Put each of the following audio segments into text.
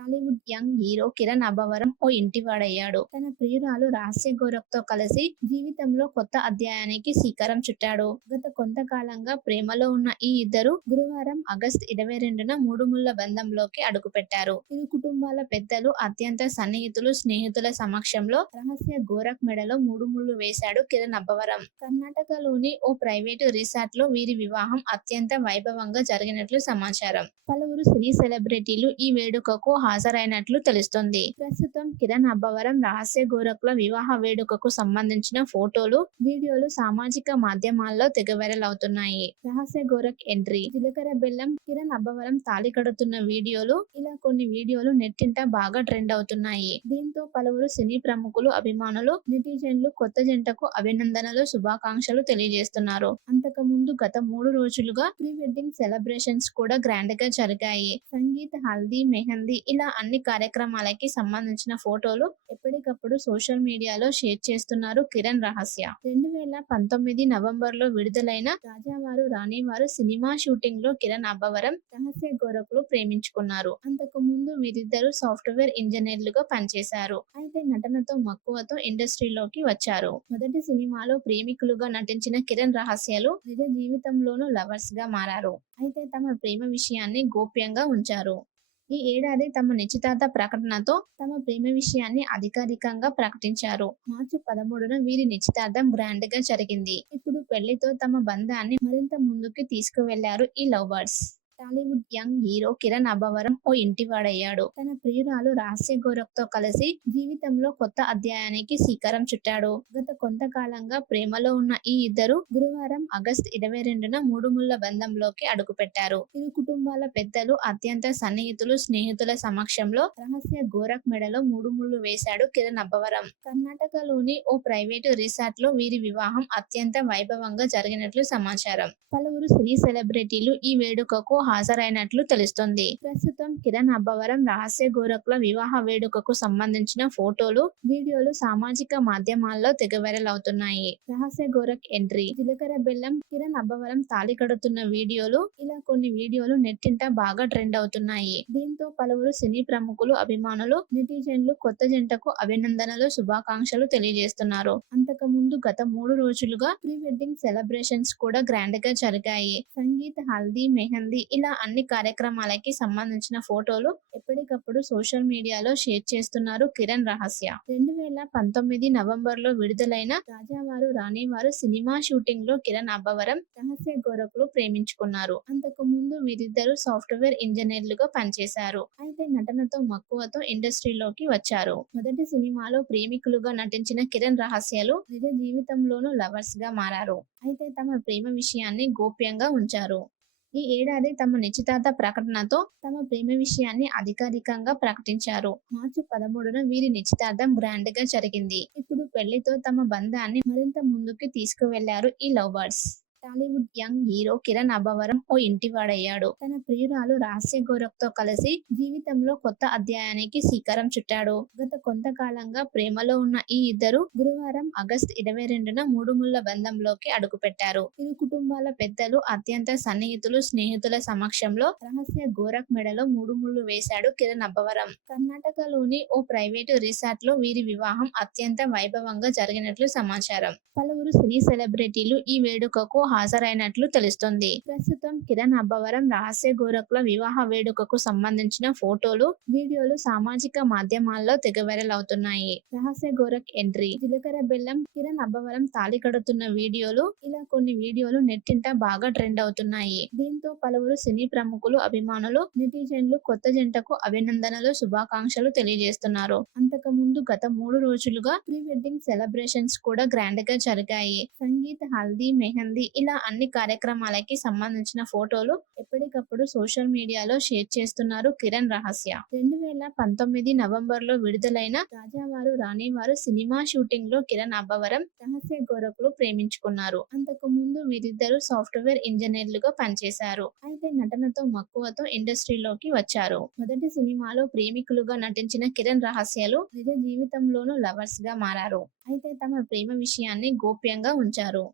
Tollywood young hero Kiran Abbavaram ఓ ఇంటివాడయ్యాడు. తన ప్రియురాలు రహస్య గోరఖ్‌తో కలిసి జీవితంలో కొత్త అధ్యాయానికి శ్రీకారం చుట్టాడు. గత కొంతకాలంగా ప్రేమలో ఉన్న ఈ ఇద్దరు గురువారం ఆగస్టు 22న మూడుముళ్ల బంధంలోకి అడుగుపెట్టారు. ఇరు కుటుంబాల పెద్దలు, అత్యంత సన్నిహితులు, స్నేహితుల సమక్షంలో రహస్య గోరఖ్ మెడలో మూడుముళ్లు వేశాడు కిరణ్ అబ్బవరం. కర్ణాటకలోని ఓ ప్రైవేటు రిసార్ట్‌లో వీరి వివాహం అత్యంత వైభవంగా జరిగినట్లు సమాచారం. పలువురు సినీ సెలబ్రిటీలు ఈ వేడుకకు హాజరైనట్లు తెలుస్తోంది. ప్రస్తుతం కిరణ్ అబ్బవరం, రహస్య గోరఖ్‌ల వివాహ వేడుకకు సంబంధించిన ఫోటోలు, వీడియోలు సామాజిక మాధ్యమాల్లో తెగ వైరల్ అవుతున్నాయి. రహస్య గోరఖ్ ఎంట్రీ, జీలకర్ర బెల్లం, కిరణ్ అబ్బవరం తాళి కడుతున్న వీడియోలు, ఇలా కొన్ని వీడియోలు నెట్టింట బాగా ట్రెండ్ అవుతున్నాయి. దీంతో పలువురు సినీ ప్రముఖులు, అభిమానులు, నెటిజన్లు కొత్త జంటకు అభినందనలు, శుభాకాంక్షలు తెలియజేస్తున్నారు. అంతకుముందు గత 3 రోజులుగా ప్రీ వెడ్డింగ్ సెలబ్రేషన్స్ కూడా గ్రాండ్ గా జరిగాయి. సంగీత్, హల్దీ, మెహందీ ఇలా అన్ని కార్యక్రమాలకి సంబంధించిన ఫోటోలు ఎప్పటికప్పుడు సోషల్ మీడియాలో షేర్ చేస్తున్నారు కిరణ్, రహస్య. 2019 నవంబర్లో విడుదలైన రాజావారు రాణివారు సినిమా షూటింగ్ లో కిరణ్ అబ్బవరం, రహస్య గోరఖ్‌లు ప్రేమించుకున్నారు. అంతకు ముందు వీరిద్దరూ సాఫ్ట్వేర్ ఇంజనీర్లుగా పనిచేశారు. అయితే నటనతో మక్కువతో ఇండస్ట్రీలోకి వచ్చారు. మొదటి సినిమాలో ప్రేమికులుగా నటించిన కిరణ్, రహస్యలు నిజ జీవితంలోనూ లవర్స్ గా మారారు. అయితే తమ ప్రేమ విషయాన్ని గోప్యంగా ఉంచారు. ఈ ఏడాది తమ నిశ్చితార్థ ప్రకటనతో తమ ప్రేమ విషయాన్ని అధికారికంగా ప్రకటించారు. మార్చి 13న వీరి నిశ్చితార్థం గ్రాండ్ గా జరిగింది. ఇప్పుడు పెళ్లితో తమ బంధాన్ని మరింత ముందుకు తీసుకువెళ్లారు ఈ love birds. Tollywood young hero Kiran Abbavaram ఓ ఇంటివాడయ్యాడు. తన ప్రియురాలు రహస్య గోరఖ్‌తో కలిసి జీవితంలో కొత్త అధ్యాయానికి శ్రీకారం చుట్టాడు. గత కొంతకాలంగా ప్రేమలో ఉన్న ఈ ఇద్దరు గురువారం ఆగస్టు 22న మూడుముళ్ల బంధంలోకి అడుగుపెట్టారు. ఇరు కుటుంబాల పెద్దలు, అత్యంత సన్నిహితులు, స్నేహితుల సమక్షంలో రహస్య గోరఖ్ మెడలో మూడుముళ్లు వేశాడు కిరణ్ అబ్బవరం. కర్ణాటకలోని ఓ ప్రైవేటు రిసార్ట్‌లో వీరి వివాహం అత్యంత వైభవంగా జరిగినట్లు సమాచారం. పలువురు సినీ సెలబ్రిటీలు ఈ వేడుకకు హాజరైనట్లు తెలుస్తోంది. ప్రస్తుతం కిరణ్ అబ్బవరం, రహస్య గోరఖ్‌ల వివాహ వేడుకకు సంబంధించిన ఫోటోలు, వీడియోలు సామాజిక మాధ్యమాల్లో తెగ వైరల్ అవుతున్నాయి. రహస్య గోరఖ్ ఎంట్రీ, జీలకర్ర బెల్లం, కిరణ్ అబ్బవరం తాళి కడుతున్న వీడియోలు, ఇలా కొన్ని వీడియోలు నెట్టింట బాగా ట్రెండ్ అవుతున్నాయి. దీంతో పలువురు సినీ ప్రముఖులు, అభిమానులు, నెటిజన్లు కొత్త జంటకు అభినందనలు, శుభాకాంక్షలు తెలియజేస్తున్నారు. అంతకుముందు గత 3 రోజులుగా ప్రీ వెడ్డింగ్ సెలబ్రేషన్స్ కూడా గ్రాండ్ గా జరిగాయి. సంగీత్, హల్దీ, మెహందీ ఇలా అన్ని కార్యక్రమాలకి సంబంధించిన ఫోటోలు ఎప్పటికప్పుడు సోషల్ మీడియాలో షేర్ చేస్తున్నారు కిరణ్, రహస్య. 2019 నవంబర్లో విడుదలైన రాజావారు రాణివారు సినిమా షూటింగ్ లో కిరణ్ అబ్బవరం, రహస్య గోరఖ్‌లు ప్రేమించుకున్నారు. అంతకు ముందు వీరిద్దరూ సాఫ్ట్వేర్ ఇంజనీర్లుగా పనిచేశారు. అయితే నటనతో మక్కువతో ఇండస్ట్రీలోకి వచ్చారు. మొదటి సినిమాలో ప్రేమికులుగా నటించిన కిరణ్, రహస్యలు నిజ జీవితంలోనూ లవర్స్ గా మారారు. అయితే తమ ప్రేమ విషయాన్ని గోప్యంగా ఉంచారు. ఈ ఏడాది తమ నిశ్చితార్థ ప్రకటనతో తమ ప్రేమ విషయాన్ని అధికారికంగా ప్రకటించారు. మార్చి 13న వీరి నిశ్చితార్థం గ్రాండ్ గా జరిగింది. ఇప్పుడు పెళ్లితో తమ బంధాన్ని మరింత ముందుకు తీసుకువెళ్లారు ఈ love birds. Tollywood young hero Kiran Abbavaram ఓ ఇంటివాడయ్యాడు. తన ప్రియురాలు రహస్య గోరఖ్‌తో కలిసి జీవితంలో కొత్త అధ్యాయానికి శ్రీకారం చుట్టాడు. గత కొంతకాలంగా ప్రేమలో ఉన్న ఈ ఇద్దరు గురువారం ఆగస్టు 22న మూడుముళ్ల బంధంలోకి అడుగుపెట్టారు. ఇరు కుటుంబాల పెద్దలు, అత్యంత సన్నిహితులు, స్నేహితుల సమక్షంలో రహస్య గోరఖ్ మెడలో మూడుముళ్లు వేశాడు కిరణ్ అబ్బవరం. కర్ణాటకలోని ఓ ప్రైవేటు రిసార్ట్‌లో వీరి వివాహం అత్యంత వైభవంగా జరిగినట్లు సమాచారం. పలువురు సినీ సెలబ్రిటీలు ఈ వేడుకకు హాజరైనట్లు తెలుస్తోంది. ప్రస్తుతం కిరణ్ అబ్బవరం, రహస్య గోరఖ్‌ల వివాహ వేడుకకు సంబంధించిన ఫోటోలు, వీడియోలు సామాజిక మాధ్యమాల్లో తెగ వైరల్ అవుతున్నాయి. రహస్య గోరఖ్ ఎంట్రీ, జీలకర్ర బెల్లం, కిరణ్ అబ్బవరం తాళి కడుతున్న వీడియోలు, ఇలా కొన్ని వీడియోలు నెట్టింట బాగా ట్రెండ్ అవుతున్నాయి. దీంతో పలువురు సినీ ప్రముఖులు, అభిమానులు, నెటిజన్లు కొత్త జంటకు అభినందనలు, శుభాకాంక్షలు తెలియజేస్తున్నారు. అంతకుముందు గత 3 రోజులుగా ప్రీ వెడ్డింగ్ సెలబ్రేషన్స్ కూడా గ్రాండ్ గా జరిగాయి. సంగీత్, హల్దీ, మెహందీ ఇలా అన్ని కార్యక్రమాలకి సంబంధించిన ఫోటోలు ఎప్పటికప్పుడు సోషల్ మీడియాలో షేర్ చేస్తున్నారు కిరణ్, రహస్య. 2019 నవంబర్లో విడుదలైన రాజావారు రాణివారు సినిమా షూటింగ్ లో కిరణ్ అబ్బవరం, రహస్య గోరఖ్‌లు ప్రేమించుకున్నారు. అంతకు ముందు వీరిద్దరూ సాఫ్ట్వేర్ ఇంజనీర్లుగా పనిచేశారు. అయితే నటనతో మక్కువతో ఇండస్ట్రీలోకి వచ్చారు. మొదటి సినిమాలో ప్రేమికులుగా నటించిన కిరణ్, రహస్యలు నిజ జీవితంలోనూ లవర్స్ గా మారారు. అయితే తమ ప్రేమ విషయాన్ని గోప్యంగా ఉంచారు.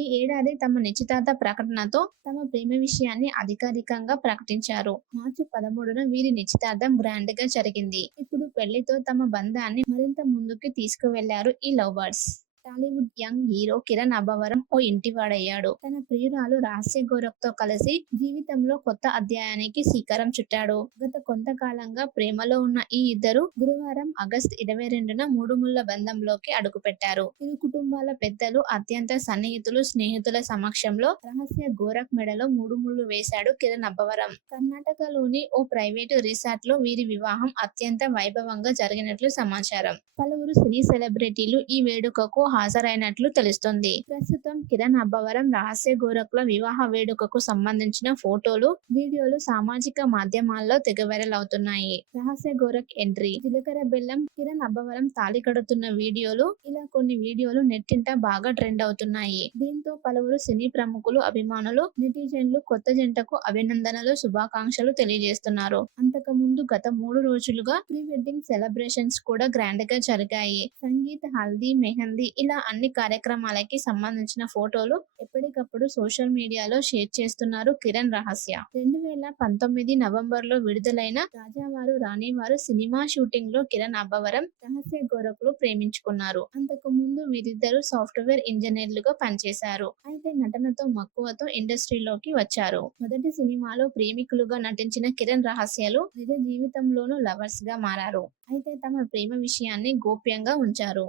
ఈ ఏడాది తమ నిశ్చితార్థ ప్రకటనతో తమ ప్రేమ విషయాన్ని అధికారికంగా ప్రకటించారు. మార్చి 13న వీరి నిశ్చితార్థం గ్రాండ్ గా జరిగింది. ఇప్పుడు పెళ్లితో తమ బంధాన్ని మరింత ముందుకు తీసుకువెళ్లారు ఈ lovers. Tollywood young hero Kiran Abbavaram ఓ ఇంటివాడయ్యాడు. తన ప్రియురాలు రహస్య గోరఖ్తో కలిసి జీవితంలో కొత్త అధ్యాయానికి శ్రీకారం చుట్టాడు. గత కొంతకాలంగా ప్రేమలో ఉన్న ఈ ఇద్దరు గురువారం ఆగస్టు 22న మూడుముళ్ల బంధంలోకి అడుగుపెట్టారు. ఇరు కుటుంబాల పెద్దలు, అత్యంత సన్నిహితులు, స్నేహితుల సమక్షంలో రహస్య గోరఖ్ మెడలో మూడుముళ్లు వేశాడు కిరణ్ అబ్బవరం. కర్ణాటకలోని ఓ ప్రైవేటు రిసార్ట్ లో వీరి వివాహం అత్యంత వైభవంగా జరిగినట్లు సమాచారం. పలువురు సినీ సెలబ్రిటీలు ఈ వేడుకకు హాజరైనట్లు తెలుస్తోంది. ప్రస్తుతం కిరణ్ అబ్బవరం, రహస్య గోరఖ్ల వివాహ వేడుకకు సంబంధించిన ఫోటోలు, వీడియోలు సామాజిక మాధ్యమాల్లో తెగ వైరల్ అవుతున్నాయి. రహస్య గోరఖ్ ఎంట్రీ, జీలకర్ర బెల్లం, కిరణ్ అబ్బవరం తాళి కడుతున్న వీడియోలు, ఇలా కొన్ని వీడియోలు నెట్టింట బాగా ట్రెండ్ అవుతున్నాయి. దీంతో పలువురు సినీ ప్రముఖులు, అభిమానులు, నెటిజన్లు కొత్త జంటకు అభినందనలు, శుభాకాంక్షలు తెలియజేస్తున్నారు. అంతకుముందు గత 3 రోజులుగా ప్రీ వెడ్డింగ్ సెలబ్రేషన్స్ కూడా గ్రాండ్ గా జరిగాయి. సంగీత్, హల్దీ, మెహందీ ఇలా అన్ని కార్యక్రమాలకి సంబంధించిన ఫోటోలు ఎప్పటికప్పుడు సోషల్ మీడియాలో షేర్ చేస్తున్నారు కిరణ్, రహస్య. 2019 నవంబర్లో విడుదలైన రాజావారు రాణివారు సినిమా షూటింగ్ లో కిరణ్ అబ్బవరం, రహస్య గోరఖ్లు ప్రేమించుకున్నారు. అంతకు ముందు వీరిద్దరూ సాఫ్ట్వేర్ ఇంజనీర్లుగా పనిచేశారు. అయితే నటనతో మక్కువతో ఇండస్ట్రీలోకి వచ్చారు. మొదటి సినిమాలో ప్రేమికులుగా నటించిన కిరణ్, రహస్యలు నిజ జీవితంలోనూ లవర్స్ గా మారారు. అయితే తమ ప్రేమ విషయాన్ని గోప్యంగా ఉంచారు.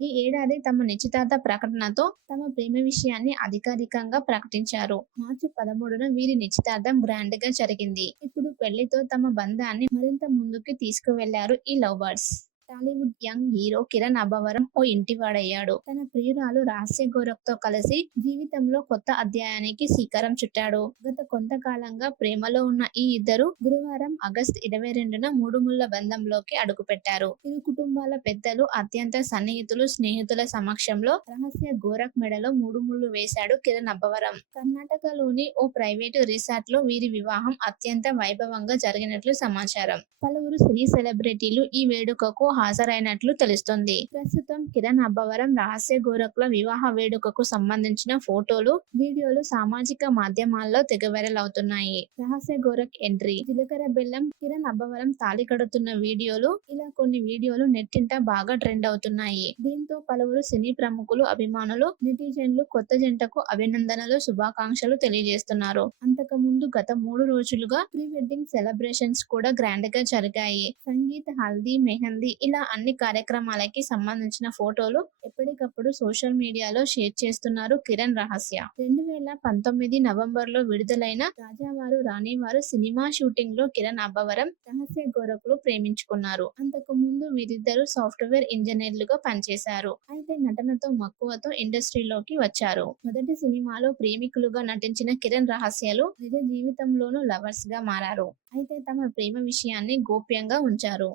ఈ ఏడాది తమ నిశ్చితార్థ ప్రకటనతో తమ ప్రేమ విషయాన్ని అధికారికంగా ప్రకటించారు. మార్చి 13న వీరి నిశ్చితార్థం గ్రాండ్ గా జరిగింది. ఇప్పుడు పెళ్లితో తమ బంధాన్ని మరింత ముందుకు తీసుకువెళ్లారు ఈ lovers. Tollywood young hero Kiran Abbavaram ఓ ఇంటివాడయ్యాడు. తన ప్రియురాలు రహస్య గోరఖ్తో కలిసి జీవితంలో కొత్త అధ్యాయానికి శ్రీకారం చుట్టాడు. గత కొంతకాలంగా ప్రేమలో ఉన్న ఈ ఇద్దరు గురువారం ఆగస్టు 22న మూడుముళ్ల బంధంలోకి అడుగుపెట్టారు. ఇరు కుటుంబాల పెద్దలు, అత్యంత సన్నిహితులు, స్నేహితుల సమక్షంలో రహస్య గోరఖ్ మెడలో మూడుముళ్లు వేశాడు కిరణ్ అబ్బవరం. కర్ణాటకలోని ఓ ప్రైవేటు రిసార్ట్ లో వీరి వివాహం అత్యంత వైభవంగా జరిగినట్లు సమాచారం. పలువురు సినీ సెలబ్రిటీలు ఈ వేడుకకు హాజరైనట్లు తెలుస్తోంది. ప్రస్తుతం కిరణ్ అబ్బవరం, రహస్య గోరఖ్ల వివాహ వేడుకకు సంబంధించిన ఫోటోలు, వీడియోలు సామాజిక మాధ్యమాల్లో తెగ వైరల్ అవుతున్నాయి. రహస్య గోరఖ్ ఎంట్రీ, జీలకర్ర బెల్లం, కిరణ్ అబ్బవరం తాళి కడుతున్న వీడియోలు, ఇలా కొన్ని వీడియోలు నెట్టింట బాగా ట్రెండ్ అవుతున్నాయి. దీంతో పలువురు సినీ ప్రముఖులు, అభిమానులు, నెటిజన్లు కొత్త జంటకు అభినందనలు, శుభాకాంక్షలు తెలియజేస్తున్నారు. అంతకుముందు గత 3 రోజులుగా ప్రీ వెడ్డింగ్ సెలబ్రేషన్స్ కూడా గ్రాండ్ గా జరిగాయి. సంగీత్, హల్దీ, మెహందీ ఇలా అన్ని కార్యక్రమాలకి సంబంధించిన ఫోటోలు ఎప్పటికప్పుడు సోషల్ మీడియాలో షేర్ చేస్తున్నారు కిరణ్, రహస్య. 2019 నవంబర్లో విడుదలైన రాజావారు రాణివారు సినిమా షూటింగ్ లో కిరణ్ అబ్బవరం, రహస్య గోరఖ్లు ప్రేమించుకున్నారు. అంతకు ముందు వీరిద్దరూ సాఫ్ట్వేర్ ఇంజనీర్లుగా పనిచేశారు. అయితే నటనతో మక్కువతో ఇండస్ట్రీలోకి వచ్చారు. మొదటి సినిమాలో ప్రేమికులుగా నటించిన కిరణ్, రహస్యలు నిజ జీవితంలోనూ లవర్స్ గా మారారు. అయితే తమ ప్రేమ విషయాన్ని గోప్యంగా ఉంచారు.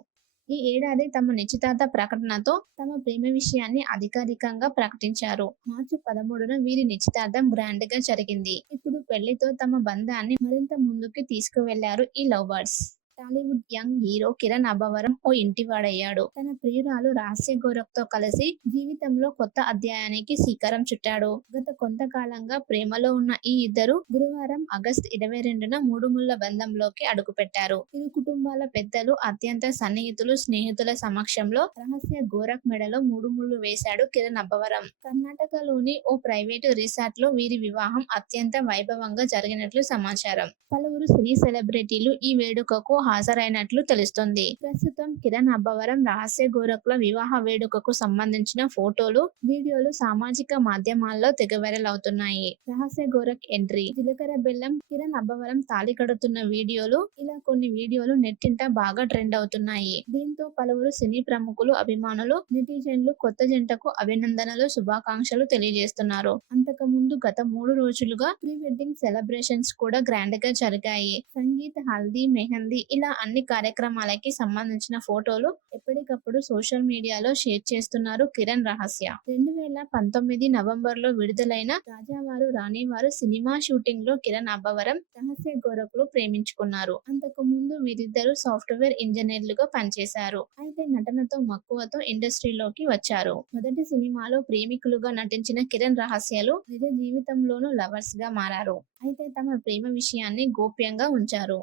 ఈ ఏడాది తమ నిశ్చితార్థ ప్రకటనతో తమ ప్రేమ విషయాన్ని అధికారికంగా ప్రకటించారు. మార్చి 13న వీరి నిశ్చితార్థం గ్రాండ్ గా జరిగింది. ఇప్పుడు పెళ్లితో తమ బంధాన్ని మరింత ముందుకు తీసుకువెళ్లారు ఈ lovers. Tollywood young hero Kiran Abbavaram ఓ ఇంటివాడయ్యాడు. తన ప్రియురాలు రహస్య గోరఖ్తో కలిసి జీవితంలో కొత్త అధ్యాయానికి శ్రీకారం చుట్టాడు. గత కొంతకాలంగా ప్రేమలో ఉన్న ఈ ఇద్దరు గురువారం ఆగస్టు 22న మూడుముళ్ల బంధంలోకి అడుగుపెట్టారు. ఇరు కుటుంబాల పెద్దలు, అత్యంత సన్నిహితులు, స్నేహితుల సమక్షంలో రహస్య గోరఖ్ మెడలో మూడుముళ్లు వేశాడు కిరణ్ అబ్బవరం. కర్ణాటకలోని ఓ ప్రైవేటు రిసార్ట్ లో వీరి వివాహం అత్యంత వైభవంగా జరిగినట్లు సమాచారం. పలువురు సినీ సెలబ్రిటీలు ఈ వేడుకకు హాజరైనట్లు తెలుస్తోంది. ప్రస్తుతం కిరణ్ అబ్బవరం, రహస్య గోరఖ్ల వివాహ వేడుకకు సంబంధించిన ఫోటోలు, వీడియోలు సామాజిక మాధ్యమాల్లో తెగ వైరల్ అవుతున్నాయి. రహస్య గోరఖ్ ఎంట్రీ, జీలకర్ర బెల్లం, కిరణ్ అబ్బవరం తాళి కడుతున్న వీడియోలు, ఇలా కొన్ని వీడియోలు నెట్టింట బాగా ట్రెండ్ అవుతున్నాయి. దీంతో పలువురు సినీ ప్రముఖులు, అభిమానులు, నెటిజన్లు కొత్త జంటకు అభినందనలు, శుభాకాంక్షలు తెలియజేస్తున్నారు. అంతకు ముందు గత 3 రోజులుగా ప్రీ వెడ్డింగ్ సెలబ్రేషన్స్ కూడా గ్రాండ్ గా జరిగాయి. సంగీత్, హల్దీ, మెహందీ ఇలా అన్ని కార్యక్రమాలకి సంబంధించిన ఫోటోలు ఎప్పటికప్పుడు సోషల్ మీడియాలో షేర్ చేస్తున్నారు కిరణ్ రహస్య. 2019 నవంబర్లో విడుదలైన రాజావారు రాణివారు సినిమా షూటింగ్ లో కిరణ్ అబ్బవరం, రహస్య గోరఖ్లు ప్రేమించుకున్నారు. అంతకు ముందు వీరిద్దరూ సాఫ్ట్వేర్ ఇంజనీర్లుగా పనిచేశారు. అయితే నటనతో మక్కువతో ఇండస్ట్రీలోకి వచ్చారు. మొదటి సినిమాలో ప్రేమికులుగా నటించిన కిరణ్ రహస్యలు నిజ జీవితంలోనూ లవర్స్ గా మారారు. అయితే తమ ప్రేమ విషయాన్ని గోప్యంగా ఉంచారు.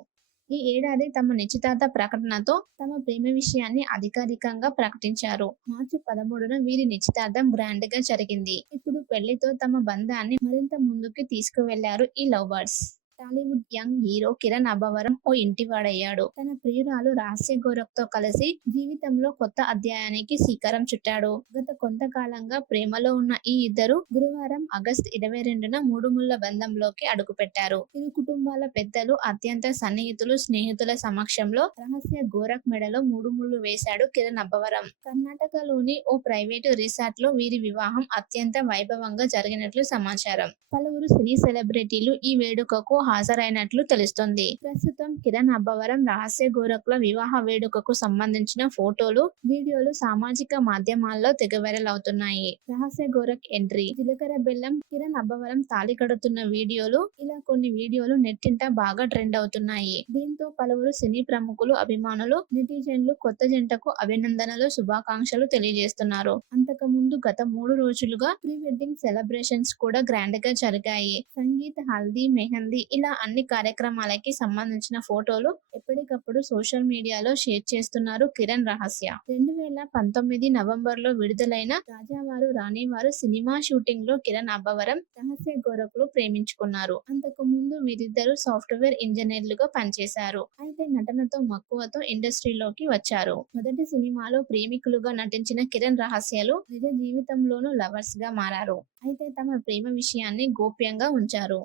ఈ ఏడాది తమ నిశ్చితార్థ ప్రకటనతో తమ ప్రేమ విషయాన్ని అధికారికంగా ప్రకటించారు. మార్చి 13న వీరి నిశ్చితార్థం గ్రాండ్ గా జరిగింది. ఇప్పుడు పెళ్లితో తమ బంధాన్ని మరింత ముందుకు తీసుకువెళ్లారు ఈ love birds. Tollywood young hero Kiran Abbavaram ఓ ఇంటివాడయ్యాడు. తన ప్రియురాలు రహస్య గోరఖ్తో కలిసి జీవితంలో కొత్త అధ్యాయానికి శ్రీకారం చుట్టాడు. గత కొంతకాలంగా ప్రేమలో ఉన్న ఈ ఇద్దరు గురువారం ఆగస్టు 22న మూడుముళ్ల బంధంలోకి అడుగుపెట్టారు. ఇరు కుటుంబాల పెద్దలు, అత్యంత సన్నిహితులు, స్నేహితుల సమక్షంలో రహస్య గోరఖ్ మెడలో మూడుముళ్లు వేశాడు కిరణ్ అబ్బవరం. కర్ణాటకలోని ఓ ప్రైవేటు రిసార్ట్ లో వీరి వివాహం అత్యంత వైభవంగా జరిగినట్లు సమాచారం. పలువురు సినీ సెలబ్రిటీలు ఈ వేడుకకు హాజరైనట్లు తెలుస్తోంది. ప్రస్తుతం కిరణ్ అబ్బవరం, రహస్య గోరఖ్ల వివాహ వేడుకకు సంబంధించిన ఫోటోలు, వీడియోలు సామాజిక మాధ్యమాల్లో తెగ వైరల్ అవుతున్నాయి. రహస్య గోరఖ్ ఎంట్రీ, జీలకర్ర బెల్లం, కిరణ్ అబ్బవరం తాళి కడుతున్న వీడియోలు, ఇలా కొన్ని వీడియోలు నెట్టింట బాగా ట్రెండ్ అవుతున్నాయి. దీంతో పలువురు సినీ ప్రముఖులు, అభిమానులు, నెటిజన్లు కొత్త జంటకు అభినందనలు, శుభాకాంక్షలు తెలియజేస్తున్నారు. అంతకు ముందు గత 3 రోజులుగా ప్రీ వెడ్డింగ్ సెలబ్రేషన్స్ కూడా గ్రాండ్ గా జరిగాయి. సంగీత్, హల్దీ, మెహందీ ఇలా అన్ని కార్యక్రమాలకి సంబంధించిన ఫోటోలు ఎప్పటికప్పుడు సోషల్ మీడియాలో షేర్ చేస్తున్నారు కిరణ్ రహస్య. 2019 నవంబర్లో విడుదలైన రాజావారు రాణివారు సినిమా షూటింగ్ లో కిరణ్ అబ్బవరం, రహస్య గోరఖ్లు ప్రేమించుకున్నారు. అంతకు ముందు వీరిద్దరూ సాఫ్ట్వేర్ ఇంజనీర్లుగా పనిచేశారు. అయితే నటనతో మక్కువతో ఇండస్ట్రీలోకి వచ్చారు. మొదటి సినిమాలో ప్రేమికులుగా నటించిన కిరణ్ రహస్యలు నిజ జీవితంలోనూ లవర్స్ గా మారారు. అయితే తమ ప్రేమ విషయాన్ని గోప్యంగా ఉంచారు.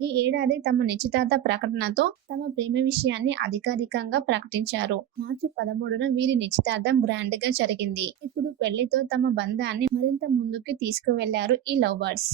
ఈ ఏడాది తమ నిశ్చితార్థ ప్రకటనతో తమ ప్రేమ విషయాన్ని అధికారికంగా ప్రకటించారు. మార్చి 13న వీరి నిశ్చితార్థం గ్రాండ్ గా జరిగింది. ఇప్పుడు పెళ్లితో తమ బంధాన్ని మరింత ముందుకు తీసుకువెళ్లారు ఈ లవ్ బర్డ్స్.